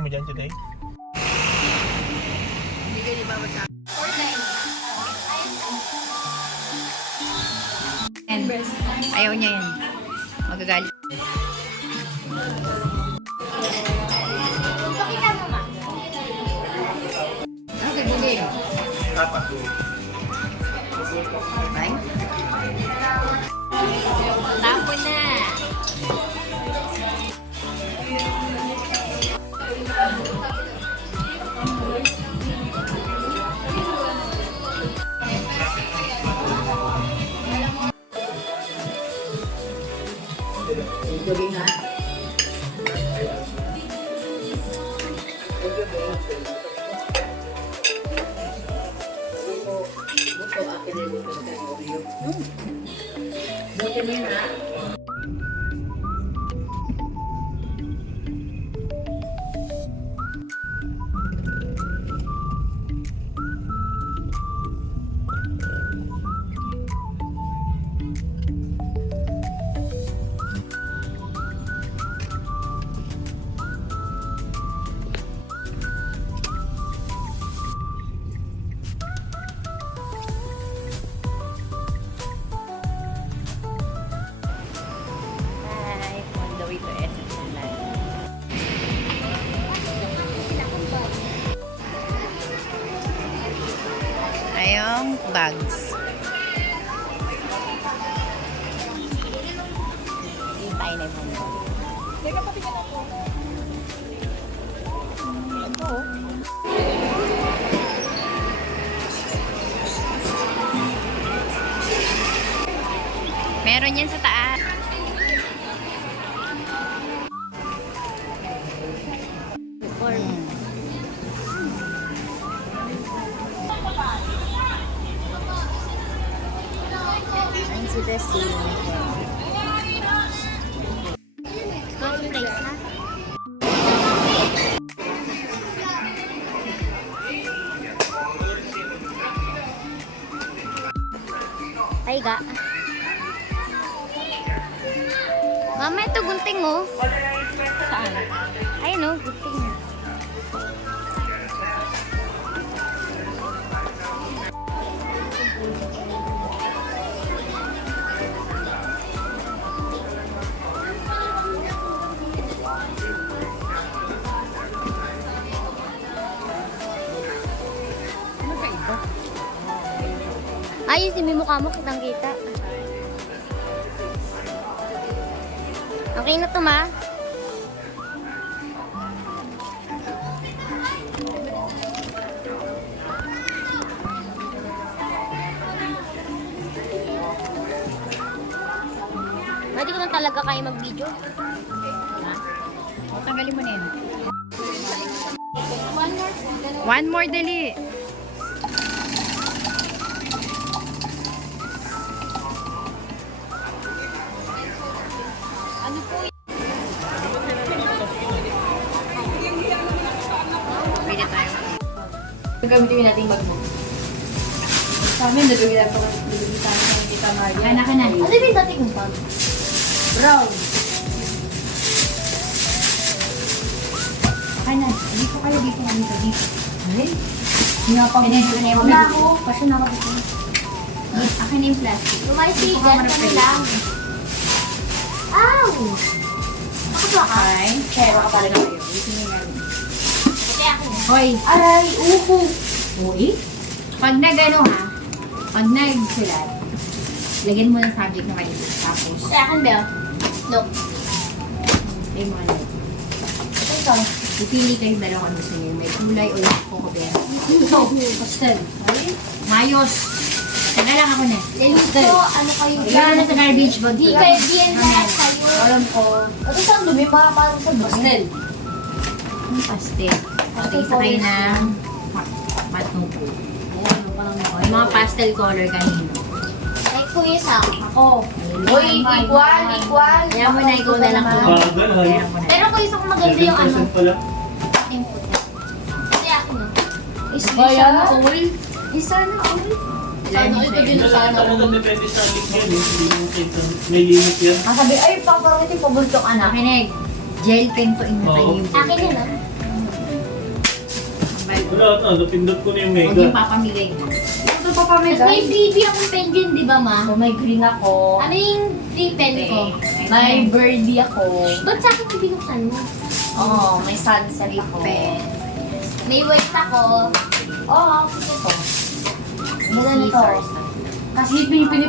mo dyan today? Hindi kayo bawat sa ayaw niya yan. Magagalit. Okay, buli. Apat. Bye. Tapon na. Jogging ha? Buti mo yun ha? On the way to Essence Land. Ayong bags. Hintay na yung mga. Teka, patingin ako. Ito. Meron yan sa taas. Into the sea. First place na. Taiga. Mama, ito gunting mo. Saan? Ayun o, gunting mo. Ayos, yung mukha mo, kitang-kita. Okay na to, ma. Hindi ko na talaga kaya mag-video. O, tanggalin mo na yun. One more, dali. Ano po yun? Pwede tayo. Gagamitin natin bag mo. Sa amin, nabigyan pa kami sa amin ng Tita Maria. Anak ka na. Ano yung dati kong bag? Brown. Saka na. Dito kayo, dito kami sa dito. Ay? Pinapag-dito na yung Wala plastic. ako. Pasyon ako dito. Akin na yung plastic. Lumayas si Jan kami lang. Ow! Nakaswa ka? Okay. Kaya baka talaga kayo. Dito nyo namin. Kaya ako. Hoy! Aray, uho. Uy? Pag nag-ano ha, pag nag-sulat, lagyan mo ng subject na maliit. Tapos, Kaya akin, Bel. Look. ay mo ano. Ito. Pipili kayo dalawa kung gusto niyo. May kulay o yung kokobera. Pastel. Mayos! Taga lang ako na. Dito, ano kayo? Ikaw na sa garbage bag Di ko. kayo, di yan lahat kayo. Alam ko. Ito saan dumi, mga parang sa pastel. Ang pastel. Pastel sa kayo ng matupo. Yung mga pastel color kanino. Kay Kuya Sam. Ako. Uy, equal. Kaya mo na ikaw na lang po. Bagal, ha? Kaya mo na. Pero Kuya Sam, maganda yung ano. 7% pala. Yung puti. Kasi ako, no? Sana all. Sana all. Sana all. Ito din na sana all. Talagang depende sa ating yan. Hindi mo kita. May limit yan. Ang sabi, ay, parang ito yung paborito anak. Kinig. Gel pen to in na Oo. tayo. Akin yun, ah. Wala na, napindot ko na yung Huwag mega. yung papamigay mo. Ito pa pa may Tapos may freebie akong pen din, di ba ma? So, may green ako. Ano yung free pen ko? May birdie ako. Ba't sa akin yung binuksan mo? Oo, may sunset ako. Pen. May white ako. Oo, ito. Ganda nito. Scissors. Kasi pinipili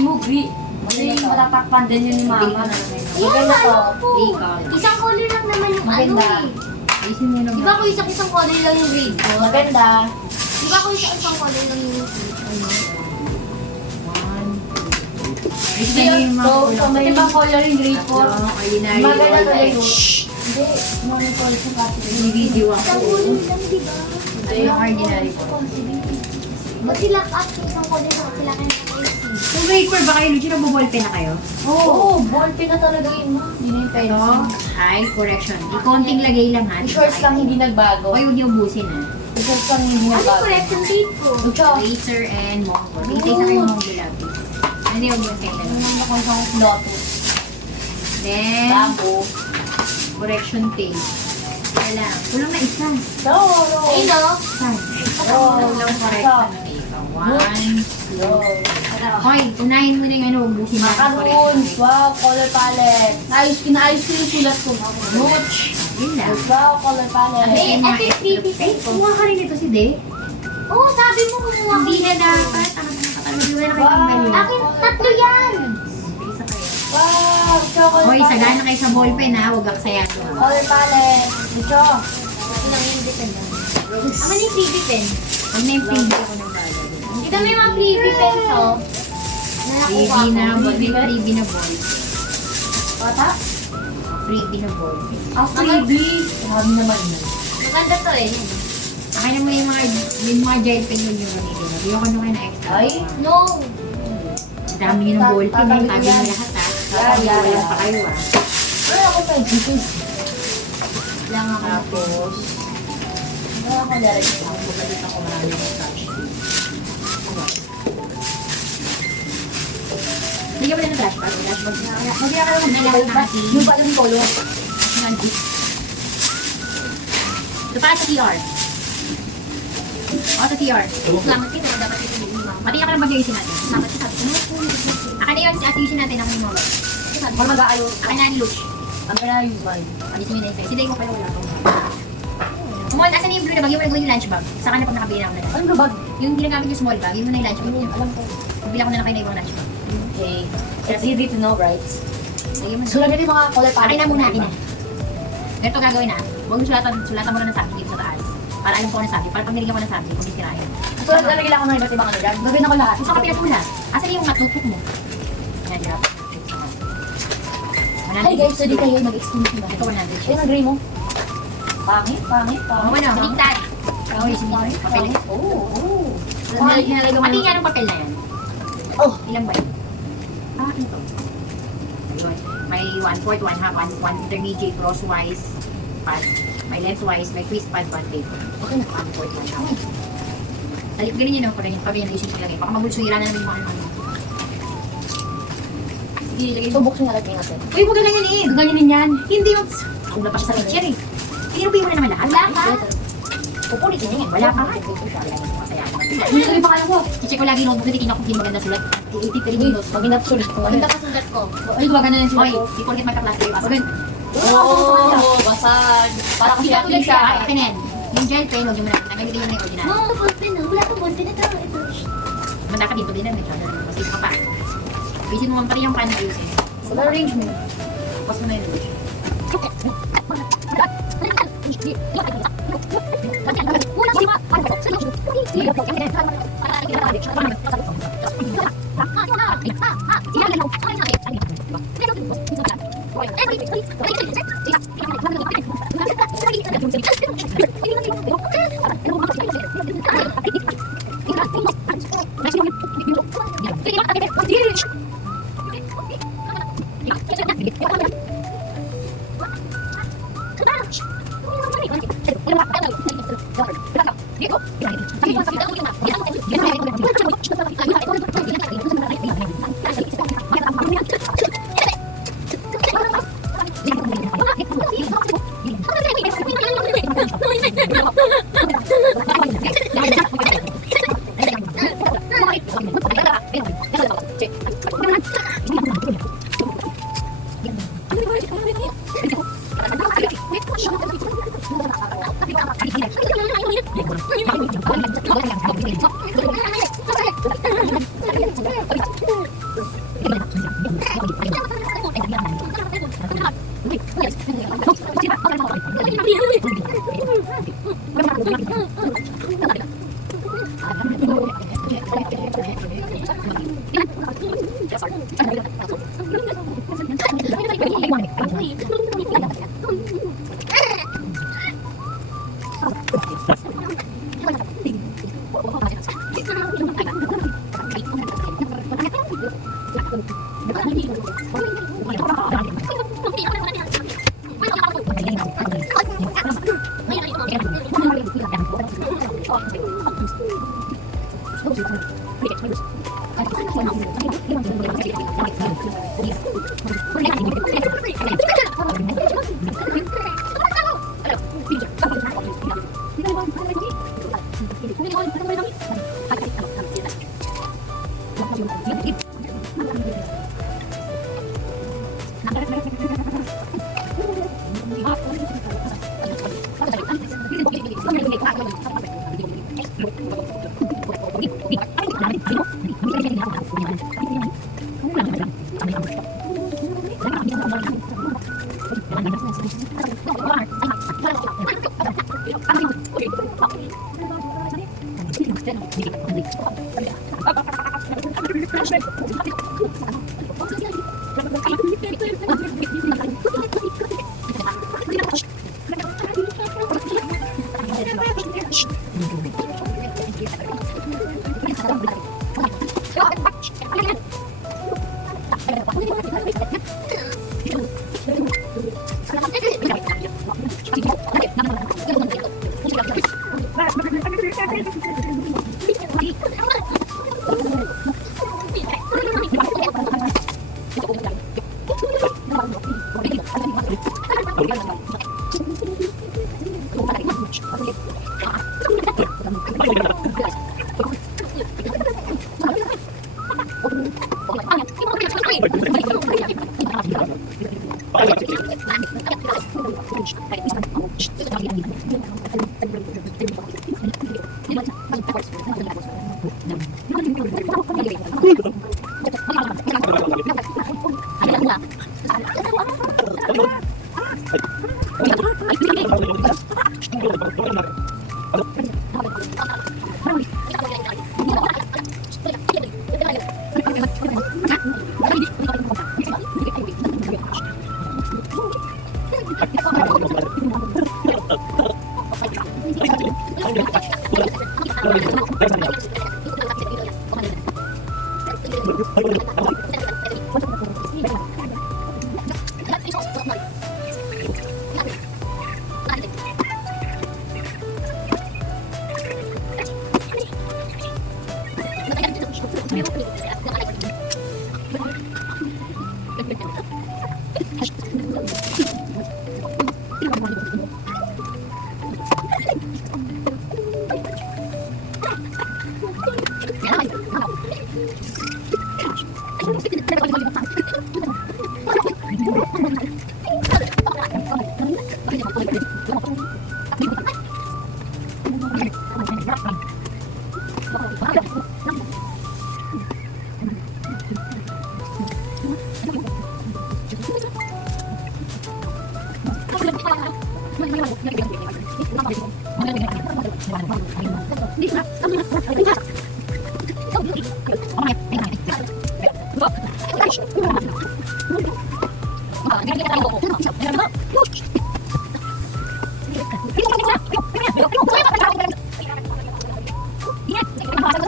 mo, green. Kasi matatakpan din yun ni Bili ko mama. na lang yun. Yung ganda to. Three colors. Isang color lang naman yung Maganda. ano eh. Ayusin mo Di naman. ba ako isang color lang yung grade ko? Maganda. Di ba ako isang color lang yung ano? One. Hindi, Ayusin mo yung mga so, kulang. may ibang color yung grade ko. Tatlo, ordinary. Maganda to white. yun. Hindi, mga color sa kasi. May video Isang ako. color lang, di ba? Ito yung ordinary ko. Ba't sila at isang color lang sila kayo na So wait for ba kayo, Luigi? Nagbo-ballpen na kayo? Oo, ballpen na talaga yun, ma. Hindi na yung Ito, pencil. high correction. Di konting lagay lang ha. Yung shorts lang hindi nagbago. Okay, huwag niyo ubusin ha. Yung shorts lang hindi Ano nagbago. correction tape ko? Ito. Laser and Mongol. Hintay sa kayo Mongol lapis. Ano yung yung kayo Ano dalawa? naman ako isang lotus. Then, Bago. correction tape. Kaya lang. Kulang na isa. No, no. Ayun o. Saan? No. Kulang correction tape. One. No. Hoy, unahin mo na yung ano, ubusin na ang correction Macaroons. tape. Wow, color palette. Inaayos ko yung sulat ko. Nooch. Yun lang. Wow, color palette. Eh, ito yung freebie tape ko. Kumuha ka rin ito si De. Oo, sabi mo kumuha ko. Hindi na dapat. Ang nakakatalag. Wala na kayo tanggalin. Akin, tatlo yan. Isa kayo. Wow, chocolate Hoy, palette. sagana kayo sa ballpen ha. Huwag kaksayado ha. Color palette. Ito. Ilang hindi ka na. Ama ni freebie pen. Pag na yung freebie ako ng bala. Kita mo yung mga freebie pens oh. Na nakuha Freebie na ko. ball. May freebie na ball. Bata? Freebie na ball. Ah, freebie. Sabi naman yun. Maganda to eh. Akin naman yung mga gel pen yun yung gamitin. Nabigyan ko nung na extra. Ay. No. Ang dami nyo ng ball pen. Yung tabi nyo lahat ha. Yeah. Walang pa kayo ha. Ano ako may gipis? Lang ako. Tapos, ano ako lalagay? Ako balik ako marami akong touch. Bigyan mo na ng flashback. Flashback na. Magkaya ka lang na lang natin. Yung ba yung color? Ito pa sa TR. O, sa TR. Salamat kita. Dapat ito yung lima. Pati ka lang mag-iusin natin. Salamat kita. Akin na yun, ayusin natin ako yung mga. Or mag-aayos. Akin na ni Luch. Ang pinayuman. Alisin nyo na yung Si Day mo pala wala ko. Kumon, asan na yung blue na bag? Yung yung lunch bag. Saka na pag nakabili na ako na. Ano ba? Yung ginagamit yung small bag, yun mo na yung lunch bag. Ano Yun. alam ko. Bibili ako na lang kayo na ibang lunch bag. Okay. It's easy to know, right? Lagyan mo na. So, lagyan yung mga color palette. Akin na muna, akin na. Ganito gagawin na. Huwag mo sulatan mo na ng sabi dito sa taas. Para alam ko na sabi. Para pag nilagyan ko ng sabi, kung sisirayan. So, lalagyan ako ng iba't ibang ano dyan. Gagawin ako lahat. Gusto ka pinatula. Asan yung notebook mo? Ayan, hirap. Hi guys, so di kayo mag-explain ko ba? Ito 100. Ayun ang gray mo. Pangit, pangit, Oo, pangit. ano? Baliktad. Oo, yung Pangit, papel. pangit. Oo. Nilalagay mo. Pati nga ng papel na yan. Oh, Ilan ba yun? Ah, ito. Ayun. May 1/4, 1/2, 1 intermediate, crosswise, pad. May lengthwise, may twist pad, 1 paper. okay na. 1/4, 1/2. Talip ganun yun naman pag ganyan. Pag ganyan ayusin ko lagay. Baka mabulsuira na naman yung mga ano. Sige, lagay So, mo. buksan natin natin. Uy, huwag na ganyan eh. Ganyanin yan. Hindi yung... Wala pa siya sa picture eh. Tinirupin mo na naman lahat. Wala ka. Pupulitin niya yan. Wala pa nga. Wala ka. Masaya ako. Hindi pa kaya ko. Check ko lagi yung notebook. Titignan ko kung maganda sulat. Itip ka rin yung notes. Pag inabsulit ko. Maganda ka sulat ko. Ay, gumagana yung Oy, sulat ko. di porket magka-class kayo. Asa. Oo, basag. Para kasi Sila natin siya. Ay, akin yan. Yung gel pen, huwag yung muna. Nagamitin yun na yung ordinary. No, ballpen na. Wala itong ballpen. Ito. Manda ka dito din na. Mas isa ka pa. Bisin mo pati yung pan na ayusin. So, arrange mo. Pas mo na yun. Dito. Yeah.